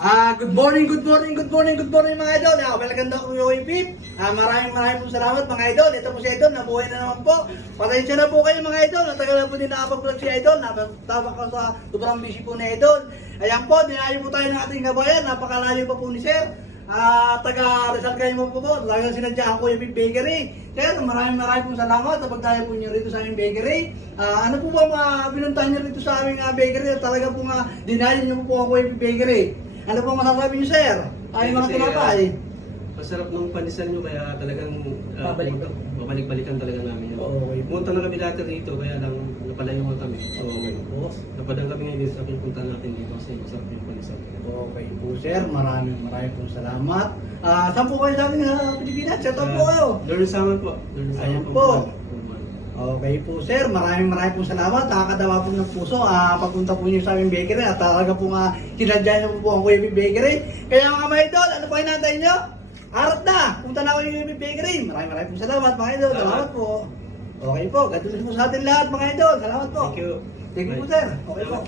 Good morning mga idol. Welcome to Kuya Pip. Maraming po salamat mga idol. Ito po si Idol, nabuhay na naman po. Pasensya na po kayo mga idol. Natagal na po din nakapag-vlog si Idol. Napatawag ko sa sobrang busy po ni Idol. Ayan po, dinayo po tayo ng ating kabayan. Napakalayo pa po ni Sir. Taga Rizal kayo mo po po. Talagang sinadyahan ko yung bakery. Sir, maraming po salamat sa pagdayo po niyo rito sa aming bakery. Ano po ba binuntahan niyo rito sa aming bakery? Talaga po dinayo niyo po ako yung bakery. Ano po masasabi niyo, sir? Ay, mga tinapay. Masarap ng pandesal nyo, kaya talagang babalik-balikan talaga namin. Okay. Pumunta na kami dati rito, kaya lang napalayo mo kami. Okay po. Napadang kami ngayon sa pinunta natin dito kasi masarap yung pandesal. Okay po, sir. Maraming pong salamat. Saan po kayo sa amin sa Pilipinas? Shout out po kayo. Doon sa amin po. Ayan po. Okay po, sir. Maraming pong salamat. Nakakadawa po ng puso. Pagpunta po niyo sa aming bakery at talaga po sinadya niyo po ang Kuya Pip Bakery. Kaya mga idol, ano po hinantay niyo? Harap na! Punta na ako yung Kuya Pip Bakery. Maraming pong salamat mga idol. Salamat po. Okay po. God bless po sa atin lahat mga idol. Salamat po. Thank you. Thank you po, sir. Okay po.